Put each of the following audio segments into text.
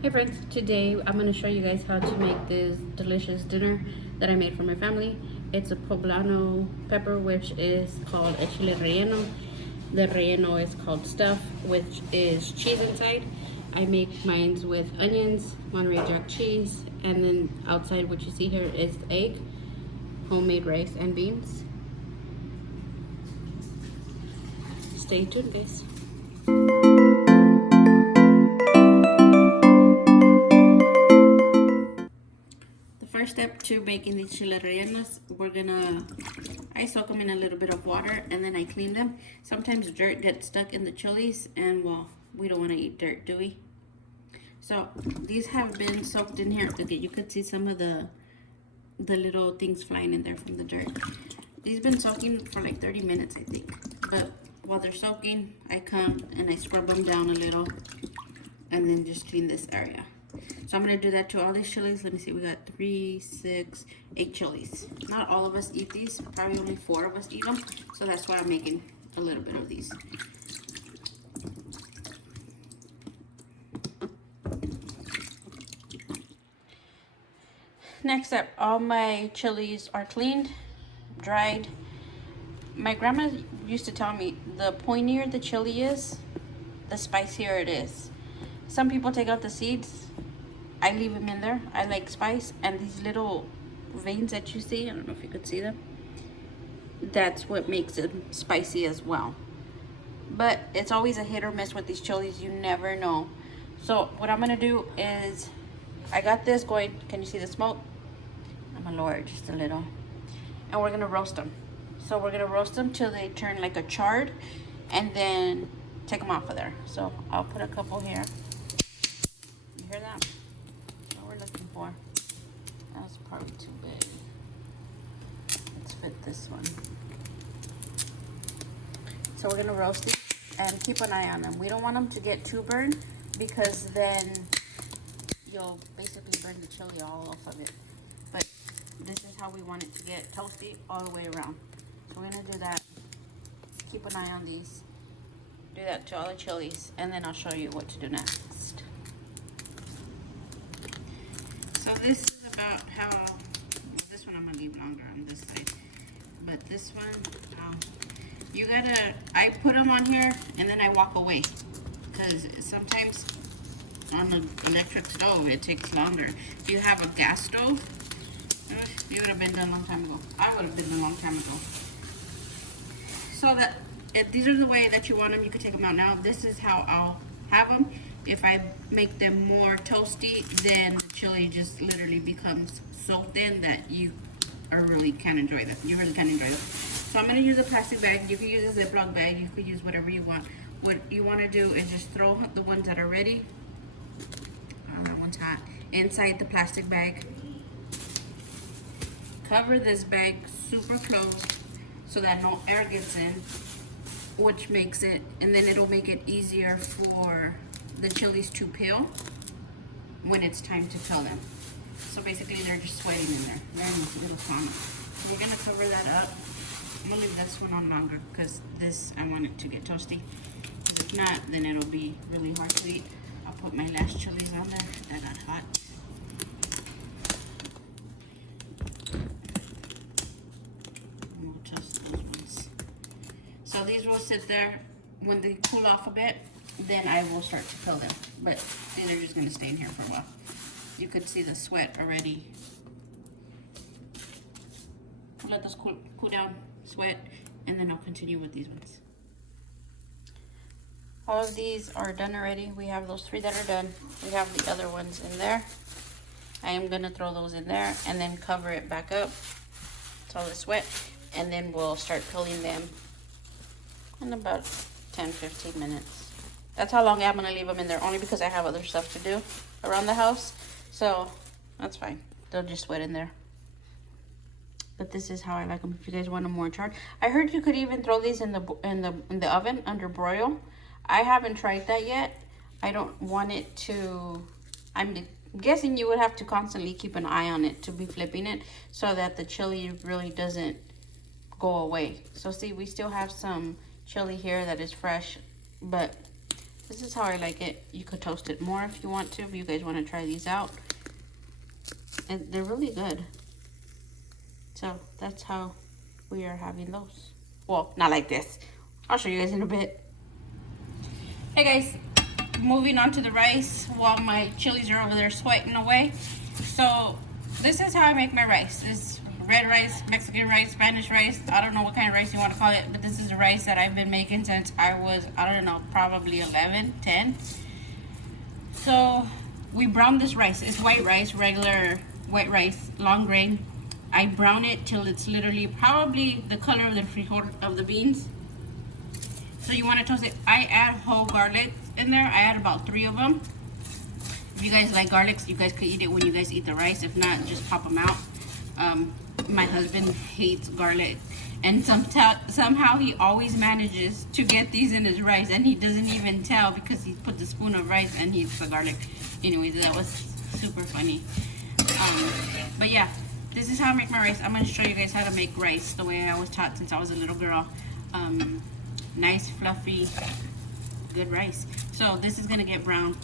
Hey friends, today I'm going to show you guys how to make this delicious dinner that I made for my family. It's a poblano pepper, which is called a chile relleno. The relleno is called stuff, which is cheese inside. I make mine with onions, Monterey Jack cheese, and then outside what you see here is egg, homemade rice, and beans. Stay tuned, guys. First step to making these chile rellenos, I soak them in a little bit of water and then I clean them. Sometimes dirt gets stuck in the chilies and well, we don't want to eat dirt, do we? So these have been soaked in here. Okay, you could see some of the little things flying in there from the dirt. These have been soaking for like 30 minutes, I think. But while they're soaking, I come and I scrub them down a little and then just clean this area. So I'm going to do that to all these chilies. Let me see. We got 3, 6, 8 chilies. Not all of us eat these. Probably only 4 of us eat them. So that's why I'm making a little bit of these. Next up, all my chilies are cleaned, dried. My grandma used to tell me the pointier the chili is, the spicier it is. Some people take out the seeds. I leave them in there. I like spice, and these little veins that you see, I don't know if you could see them, that's what makes it spicy as well. But it's always a hit or miss with these chilies. You never know. So what I'm gonna do is, I got this going. Can you see the smoke? I'm gonna lower it just a little, and we're gonna roast them. So we're gonna roast them till they turn like a chard, and then take them off of there. So I'll put a couple here. You hear that? Looking for. That's probably too big. Let's fit this one. So we're gonna roast these and keep an eye on them. We don't want them to get too burned because then you'll basically burn the chili all off of it. But this is how we want it to get toasty all the way around. So we're gonna do that. Keep an eye on these. Do that to all the chilies, and then I'll show you what to do next. So this is about how, this one I'm going to leave longer on this side. But this one, I put them on here and then I walk away. Because sometimes on the electric stove it takes longer. If you have a gas stove, you would have been done a long time ago. I would have been done a long time ago. So that, if these are the way that you want them, you can take them out now. This is how I'll have them. If I make them more toasty, then the chili just literally becomes so thin that you really can't enjoy them. You really can't enjoy them. So I'm going to use a plastic bag. You can use a Ziploc bag. You could use whatever you want. What you want to do is just throw the ones that are ready. Oh, that one's hot. Inside the plastic bag. Cover this bag super close so that no air gets in, which makes it, and then it'll make it easier for the chilies to peel when it's time to peel them. So basically they're just sweating in there. They're in this little sauna. So we're gonna cover that up. I'm gonna leave this one on longer because this, I want it to get toasty. Because if not, then it'll be really hard to eat. I'll put my last chilies on there that got hot. And we'll toast those ones. So these will sit there. When they cool off a bit, then I will start to peel them. But these are just going to stay in here for a while. You could see the sweat already. Let those cool down, sweat, and then I'll continue with these ones. All of these are done already. We have those 3 that are done. We have the other ones in there. I am going to throw those in there and then cover it back up. It's all the sweat. And then we'll start peeling them in about 10-15 minutes. That's how long I'm gonna leave them in there, only because I have other stuff to do around the house. So that's fine. They'll just sweat in there. But this is how I like them. If you guys want them more charred, I heard you could even throw these in the oven under broil. I haven't tried that yet. I don't want it to. I'm guessing you would have to constantly keep an eye on it to be flipping it so that the chili really doesn't go away. So see, we still have some chili here that is fresh, but This is how I like it. You could toast it more if you want to, if you guys want to try these out. And they're really good. So that's how we are having those. Well, not like this. I'll show you guys in a bit. Hey guys, moving on to the rice while my chilies are over there sweating away. So this is how I make my rice. This red rice, Mexican rice, Spanish rice. I don't know what kind of rice you want to call it, but this is the rice that I've been making since I was, I don't know, probably 11, 10. So we brown this rice. It's white rice, regular white rice, long grain. I brown it till it's literally probably the color of the frijol of the beans. So you want to toast it. I add whole garlic in there. I add about 3 of them. If you guys like garlics, you guys could eat it when you guys eat the rice. If not, just pop them out. My husband hates garlic, and somehow he always manages to get these in his rice, and he doesn't even tell because he put the spoon of rice and he eats the garlic. Anyways, that was super funny. But yeah, this is how I make my rice. I'm going to show you guys how to make rice the way I was taught since I was a little girl. Nice, fluffy, good rice. So this is going to get brown.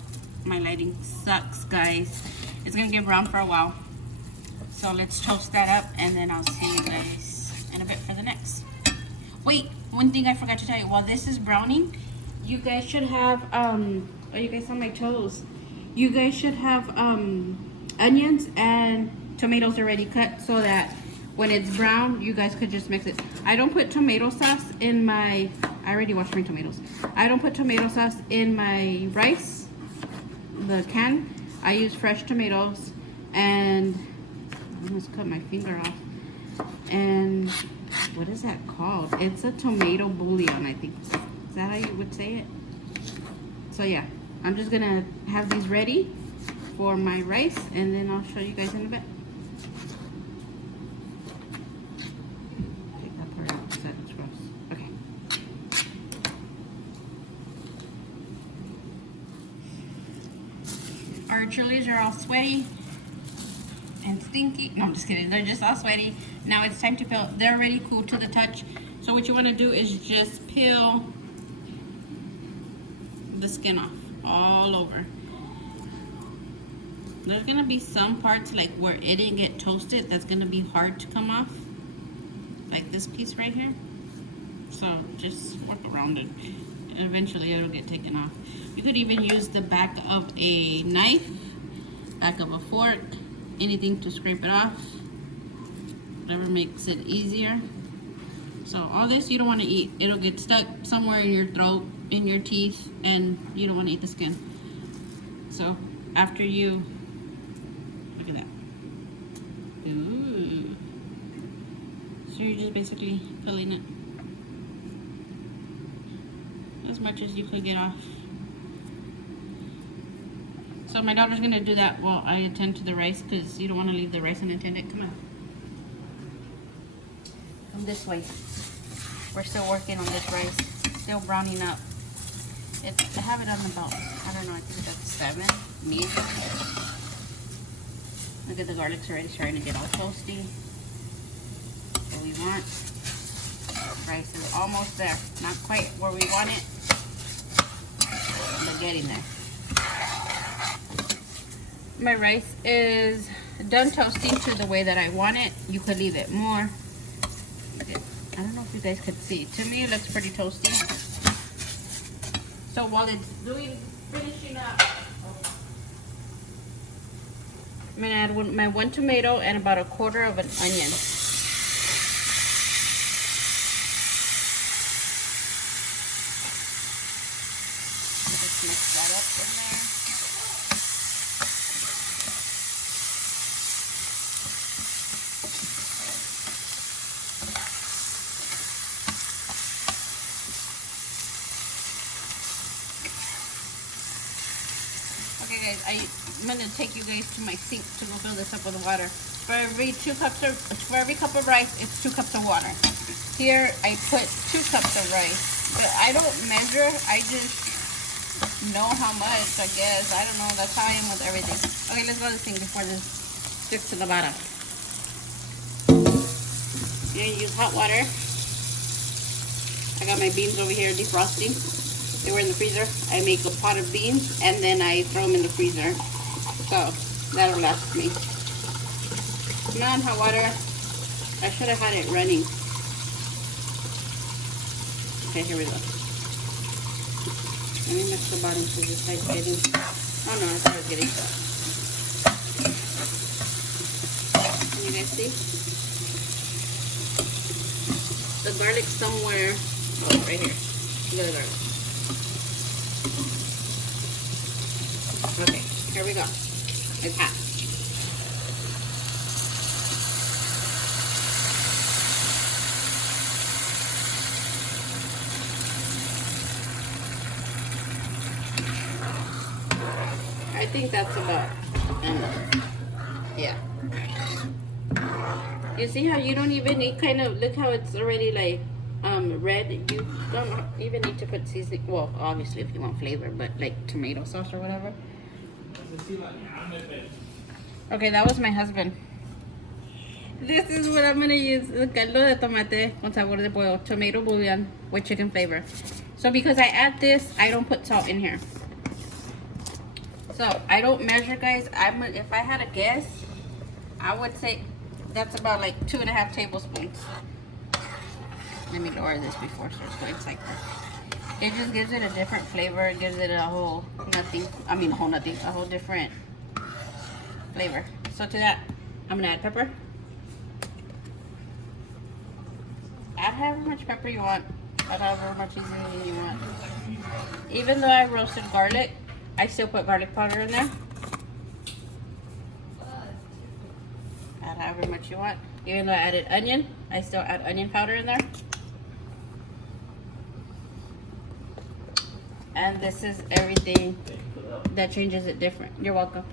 My lighting sucks, guys. It's going to get brown for a while. So let's toast that up, and then I'll see you guys in a bit for the next. Wait, one thing I forgot to tell you. While this is browning, you guys should have, oh, you guys on my toes. You guys should have onions and tomatoes already cut so that when it's brown, you guys could just mix it. I don't put tomato sauce in my, I already washed my tomatoes. I don't put tomato sauce in my rice, the can. I use fresh tomatoes, and I almost cut my finger off. And what is that called? It's a tomato bouillon, I think. Is that how you would say it? So yeah, I'm just gonna have these ready for my rice, and then I'll show you guys in a bit. Take that part out because that's gross. Okay. Our chilies are all sweaty and stinky. No, I'm just kidding. They're just all sweaty. Now it's time to peel. They're already cool to the touch. So what you want to do is just peel the skin off all over. There's going to be some parts like where it didn't get toasted that's going to be hard to come off. Like this piece right here. So just work around it. And eventually it'll get taken off. You could even use the back of a knife, back of a fork, anything to scrape it off. Whatever makes it easier. So all this you don't want to eat. It'll get stuck somewhere in your throat, in your teeth, and you don't want to eat the skin. So after you, look at that. Ooh. So you're just basically peeling it as much as you could get off. So my daughter's gonna do that while I attend to the rice, because you don't want to leave the rice unattended. Come on. Come this way. We're still working on this rice. Still browning up. I have it on about, I don't know, I think that's 7 medium. Look at the garlic's already starting to get all toasty. What we want. Rice is almost there. Not quite where we want it, but getting there. My rice is done toasting to the way that I want it. You could leave it more. I don't know if you guys could see. To me, it looks pretty toasty. So while it's finishing up, I'm gonna add my 1 tomato and about 1/4 of an onion. Just mix that up in there. Okay guys, I'm gonna take you guys to my sink to go fill this up with water. For every cup of rice, it's 2 cups of water. Here I put 2 cups of rice, but I don't measure. I just know how much, I guess. I don't know. That's how I am with everything. Okay, let's go to the sink before this sticks to the bottom. You're gonna use hot water. I got my beans over here defrosting. They were in the freezer. I make a pot of beans and then I throw them in the freezer. So that'll last me. Not in hot water. I should have had it running. Okay, here we go. Let me mix the bottom because it's like getting, oh no, it's not getting soft. Can you guys see? The garlic somewhere, oh, right here. Look at the garlic. Okay, here we go. It's hot. I think that's about enough. Yeah. You see how you don't even need kind of, look how it's already like red. You don't even need to put seasoning. Well, obviously if you want flavor, but like tomato sauce or whatever. Okay, that was my husband. This is what I'm gonna use: the caldo de tomate con sabor de pollo, tomato bouillon with chicken flavor. So because I add this, I don't put salt in here. So I don't measure, guys. If I had a guess, I would say that's about like 2.5 tablespoons. Let me lower this before it starts going cycle. It just gives it a different flavor. It gives it a whole different flavor. So to that, I'm gonna add pepper. Add however much pepper you want. Add however much seasoning you want. Even though I roasted garlic, I still put garlic powder in there. Add however much you want. Even though I added onion, I still add onion powder in there. And this is everything that changes it different. You're welcome.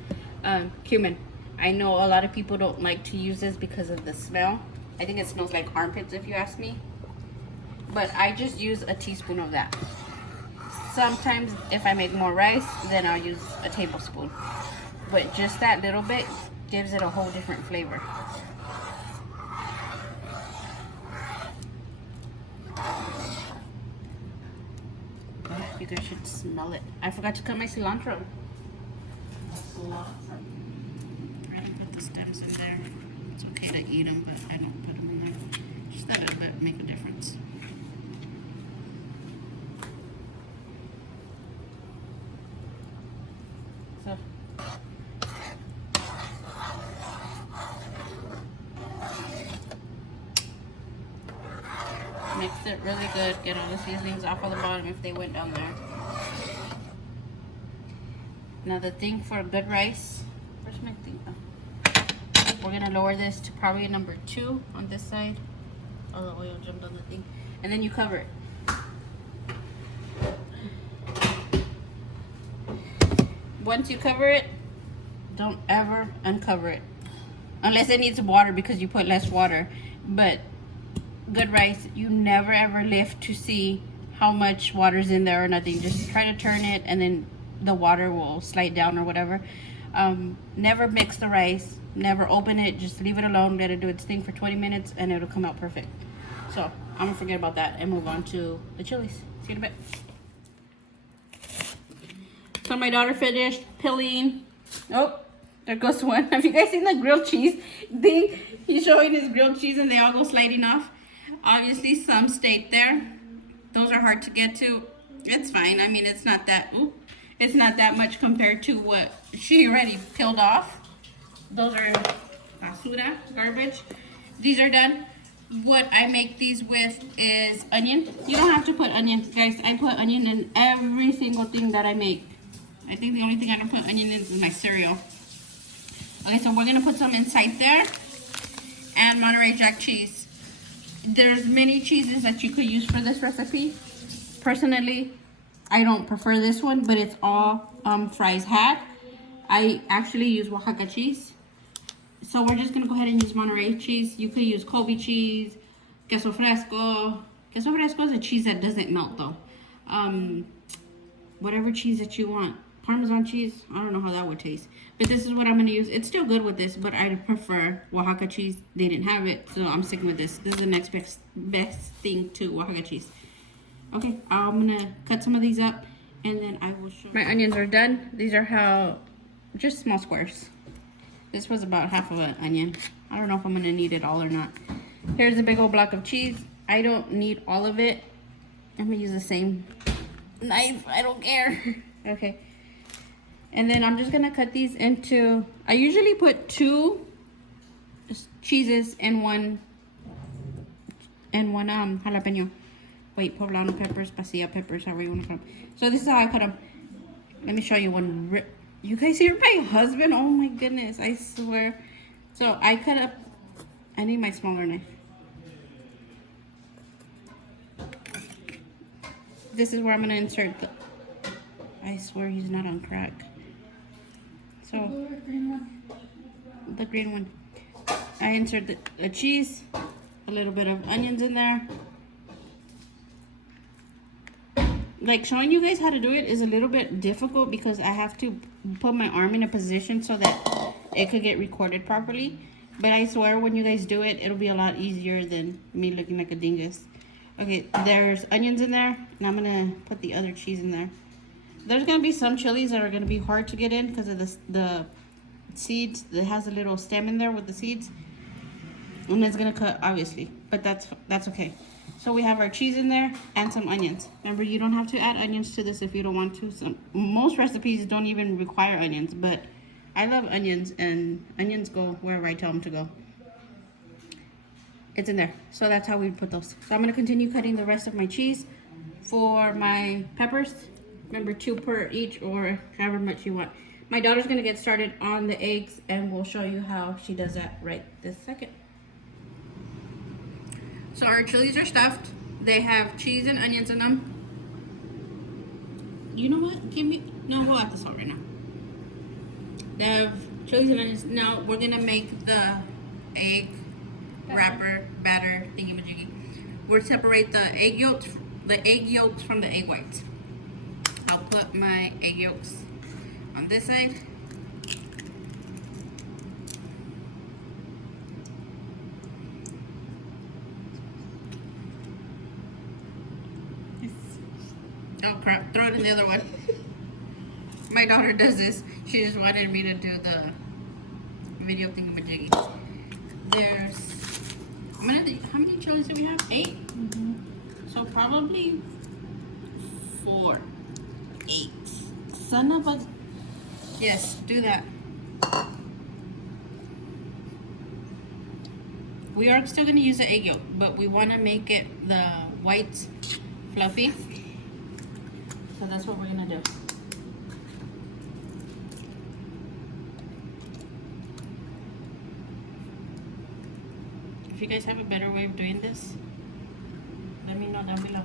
Cumin. I know a lot of people don't like to use this because of the smell. I think it smells like armpits if you ask me. But I just use a teaspoon of that. Sometimes if I make more rice, then I'll use a tablespoon. But just that little bit gives it a whole different flavor. You guys should smell it. I forgot to cut my cilantro. I didn't put the stems in there. It's okay to eat them, but I don't put them in there. Just that little bit make a difference. So mix it really good. Get all the seasonings off of the bottom if they went down there. Now the thing for good rice, where's my thing? Oh. We're gonna lower this to probably number 2 on this side. Oh, the oil jumped on the thing. And then you cover it. Once you cover it, don't ever uncover it. Unless it needs water because you put less water. But good rice, you never ever lift to see how much water's in there or nothing. Just try to turn it and then the water will slide down or whatever. Never mix the rice, never open it, just leave it alone, let it do its thing for 20 minutes and it'll come out perfect. So I'm gonna forget about that and move on to the chilies. See you in a bit. So my daughter finished peeling. Oh, there goes one. Have you guys seen the grilled cheese thing? He's showing his grilled cheese and they all go sliding off. Obviously some stayed there. Those are hard to get to. It's fine. I mean, it's not that much compared to what she already peeled off. Those are basura, garbage. These are done. What I make these with is onion. You don't have to put onion, guys. I put onion in every single thing that I make. I think the only thing I don't put onion in is my cereal. Okay, so we're gonna put some inside there. And Monterey Jack cheese. There's many cheeses that you could use for this recipe. Personally, I don't prefer this one, but it's all Fry's had. I actually use Oaxaca cheese. So we're just gonna go ahead and use Monterey cheese. You could use Colby cheese, queso fresco. Queso fresco is a cheese that doesn't melt though. Whatever cheese that you want. Parmesan cheese, I don't know how that would taste. But this is what I'm gonna use. It's still good with this, but I prefer Oaxaca cheese. They didn't have it, so I'm sticking with this. This is the next best thing to Oaxaca cheese. Okay, I'm gonna cut some of these up and then I will show. My onions are done. These are how, just small squares. This was about half of an onion. I don't know if I'm gonna need it all or not. Here's a big old block of cheese. I don't need all of it. I'm gonna use the same knife, I don't care. Okay. And then I'm just gonna cut these into, I usually put 2 cheeses and one jalapeno. Wait, poblano peppers, pasilla peppers, however you want to cut them. So this is how I cut them. Let me show you one. You guys hear my husband? Oh my goodness, I swear. So I cut up, I need my smaller knife. This is where I'm gonna insert the, I swear he's not on crack. So, the green one. I insert the cheese, a little bit of onions in there. Like, showing you guys how to do it is a little bit difficult because I have to put my arm in a position so that it could get recorded properly. But I swear when you guys do it, it'll be a lot easier than me looking like a dingus. Okay, there's onions in there, and I'm gonna put the other cheese in there. There's gonna be some chilies that are gonna be hard to get in because of the seeds. That has a little stem in there with the seeds, and it's gonna cut obviously, but that's okay. So we have our cheese in there and some onions. Remember, you don't have to add onions to this if you don't want to. Most recipes don't even require onions, but I love onions, and onions go wherever I tell them to go. It's in there. So that's how we put those. So I'm gonna continue cutting the rest of my cheese. For my peppers, remember 2 per each or however much you want. My daughter's gonna get started on the eggs and we'll show you how she does that right this second. So our chilies are stuffed. They have cheese and onions in them. You know what? No, we'll add the salt right now. They have chilies and onions. Now we're gonna make the egg wrapper batter thingy-majiggy. We'll separate the egg yolks from the egg whites. I'll put my egg yolks on this side. Oh crap, throw it in the other one. My daughter does this. She just wanted me to do the video thingy-majiggy. How many chilies do we have? 8? So probably 4. 8. Son of a... Yes, do that. We are still going to use the egg yolk, but we want to make it the whites fluffy. So that's what we're going to do. If you guys have a better way of doing this, let me know down below.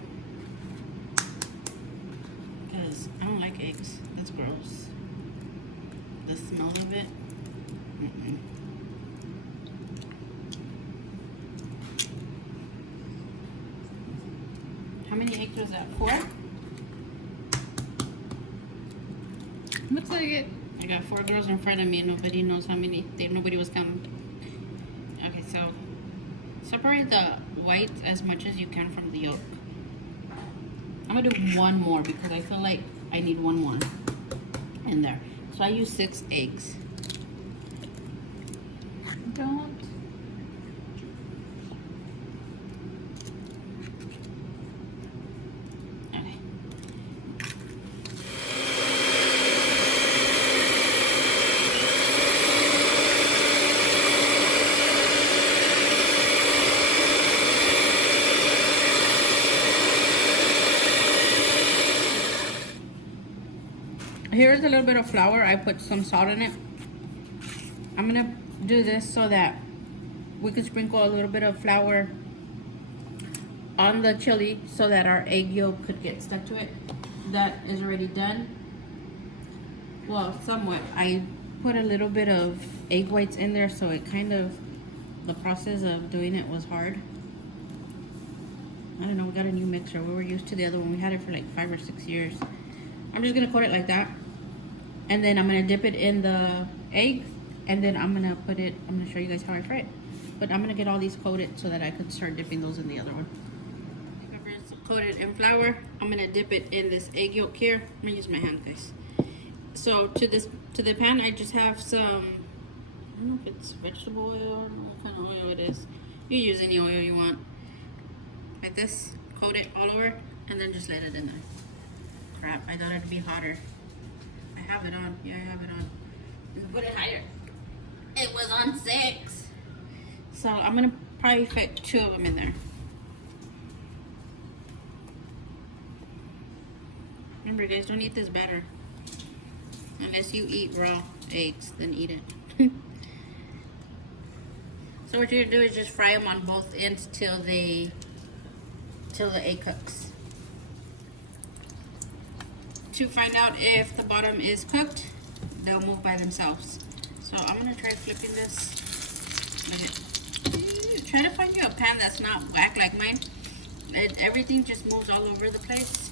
Because I don't like eggs. That's gross. The smell of it. How many eggs was that? 4? Looks like it. I got 4 girls in front of me and nobody knows how many. Nobody was counting. Okay, so separate the whites as much as you can from the yolk. I'm gonna do 1 more because I feel like I need 1 more in there. So I use 6 eggs. Don't. Okay. Here's a little bit of flour. I put some salt in it. I'm gonna do this so that we can sprinkle a little bit of flour on the chili so that our egg yolk could get stuck to it. That is already done. Well, somewhat. I put a little bit of egg whites in there, so it kind of, the process of doing it was hard. I don't know, we got a new mixer. We were used to the other one. We had it for like 5 or 6 years. I'm just gonna coat it like that. And then I'm gonna dip it in the egg. And then I'm gonna show you guys how I fry it. But I'm gonna get all these coated so that I could start dipping those in the other one. coat it in flour. I'm gonna dip it in this egg yolk here. I'm gonna use my hand, guys. So to the pan, I just have some, I don't know if it's vegetable oil, I don't know what kind of oil it is. You use any oil you want. Like this, coat it all over, and then just let it in there. Crap, I thought it'd be hotter. I have it on, yeah, I have it on. Put it higher. It was on 6. So I'm gonna probably fit 2 of them in there. Remember guys, don't eat this batter. Unless you eat raw eggs, then eat it. So what you're gonna do is just fry them on both ends till the egg cooks. To find out if the bottom is cooked, they'll move by themselves. So I'm gonna try flipping this. Try to find you a pan that's not whack like mine. Everything just moves all over the place.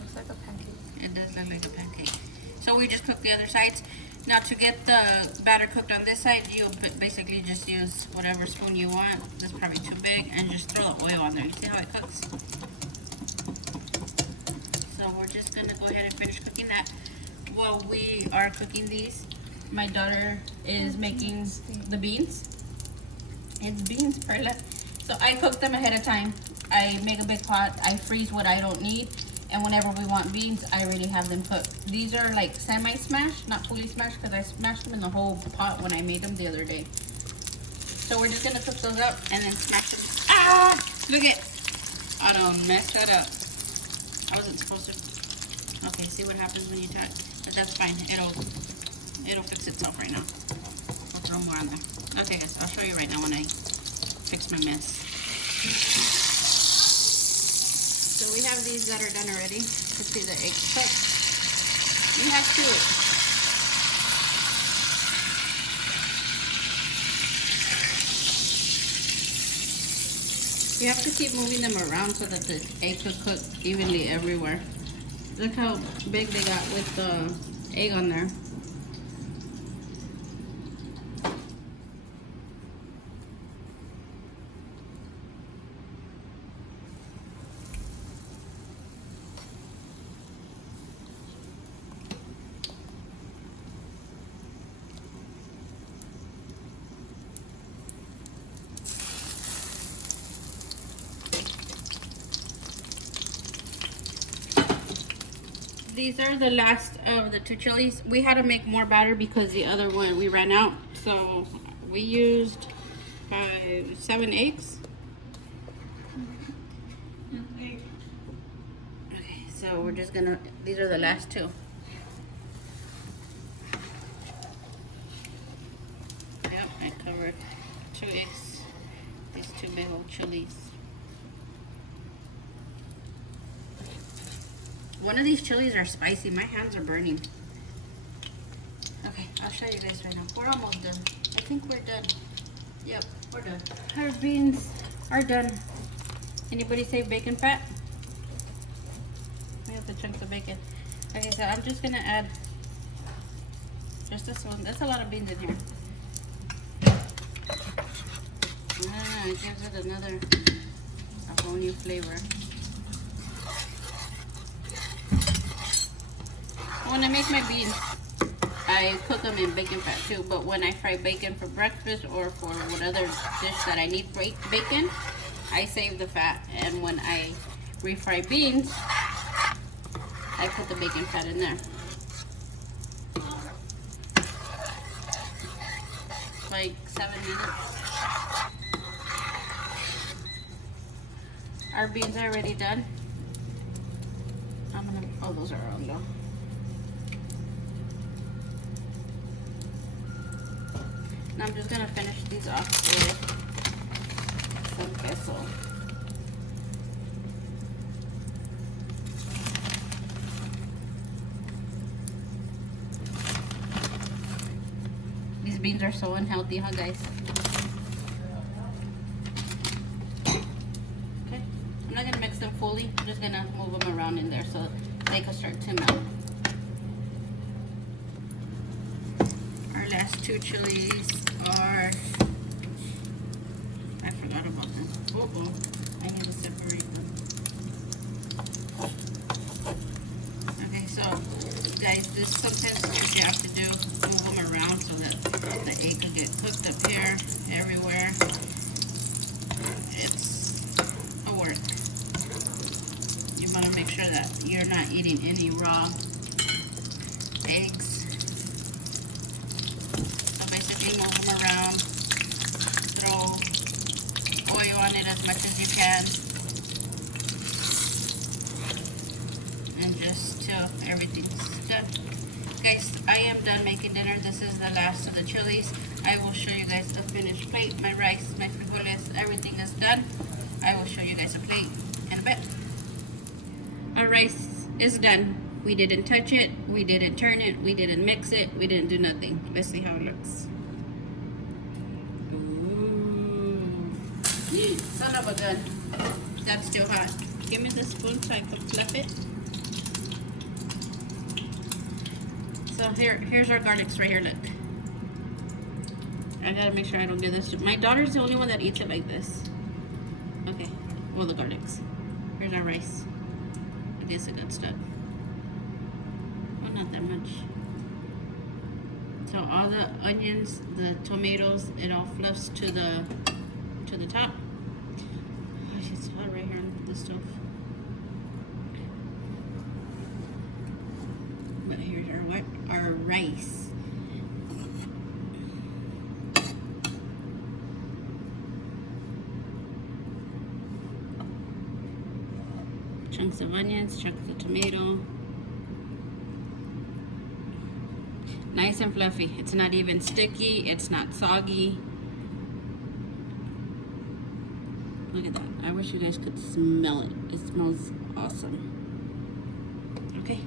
Looks like a pancake. It does look like a pancake. So we just cook the other sides. Now to get the batter cooked on this side, you basically just use whatever spoon you want. This is probably too big, and just throw the oil on there. You see how it cooks? So we're just gonna go ahead and finish cooking that. While we are cooking these, my daughter is making the beans. It's beans, Perla. So I cook them ahead of time. I make a big pot. I freeze what I don't need. And whenever we want beans, I already have them cooked. These are like semi-smashed, not fully smashed, because I smashed them in the whole pot when I made them the other day. So we're just gonna cook those up and then smash them. Ah! Look it! I don't mess that up. I wasn't supposed to. Okay, see what happens when you touch. But that's fine. It'll fix itself right now. I'll throw more on there. Okay, guys, I'll show you right now when I fix my mess. So we have these that are done already. You can see the eggs cooked. You have to. You have to keep moving them around so that the egg could cook evenly everywhere. Look how big they got with the egg on there. These are the last of the 2 chilies. We had to make more batter because the other one we ran out. So we used 7 eggs. Okay, so we're just gonna, these are the last 2. Yep, I covered 2 eggs. These 2 big old chilies. One of these chilies are spicy. My hands are burning. Okay, I'll show you guys right now. We're almost done. I think we're done. Yep, we're done. Our beans are done. Anybody say bacon fat? We have the chunks of bacon. Okay, so I'm just gonna add just this one. That's a lot of beans in here. It gives it a whole new flavor. When I make my beans, I cook them in bacon fat too, but when I fry bacon for breakfast or for what other dish that I need bacon, I save the fat, and when I refry beans, I put the bacon fat in there. Like 7 minutes. Our beans are already done. Oh, those are on though. Now I'm just gonna finish these off with some queso. These beans are so unhealthy, huh guys? Okay, I'm not gonna mix them fully. I'm just gonna move them around in there so they can start to melt. Our last 2 chilies are, I forgot forgot about them. Oh, I need to separate them. Okay, so guys, this sometimes what you have to do, move them around so that the egg can get cooked up here, everywhere. It's a work. You want to make sure that you're not eating any raw eggs. So basically move them around, throw oil on it as much as you can, and just till everything's done. Guys, I am done making dinner. This is the last of the chilies. I will show you guys the finished plate. My rice, my frijoles, everything is done. I will show you guys a plate in a bit. Our rice is done. We didn't touch it, we didn't turn it, we didn't mix it, we didn't do nothing. Let's see how it looks. Ooh. Son of a gun. That's still hot. Give me the spoon so I can fluff it. So here's our garlics right here, look. I gotta make sure I don't get this. My daughter's the only one that eats it like this. Okay, well, the garlics. Here's our rice. I guess the good stuff. Well, not that much. So all the onions, the tomatoes, it all fluffs to the top. Gosh, it's hot right here on the stove. But here's our what? Our rice. Chunks of onions, chunks of tomato. Nice and fluffy. It's not even sticky. It's not soggy. Look at that. I wish you guys could smell it. It smells awesome. Okay.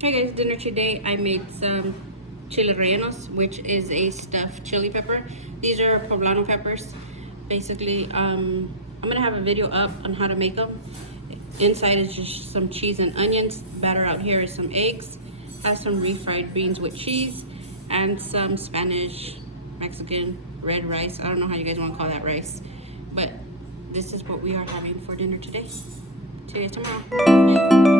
Hey guys, dinner today. I made some chile rellenos, which is a stuffed chili pepper. These are poblano peppers. Basically, I'm gonna have a video up on how to make them. Inside is just some cheese and onions. Batter out here is some eggs. Have some refried beans with cheese and some Spanish, Mexican, red rice. I don't know how you guys want to call that rice, but this is what we are having for dinner today. See you tomorrow.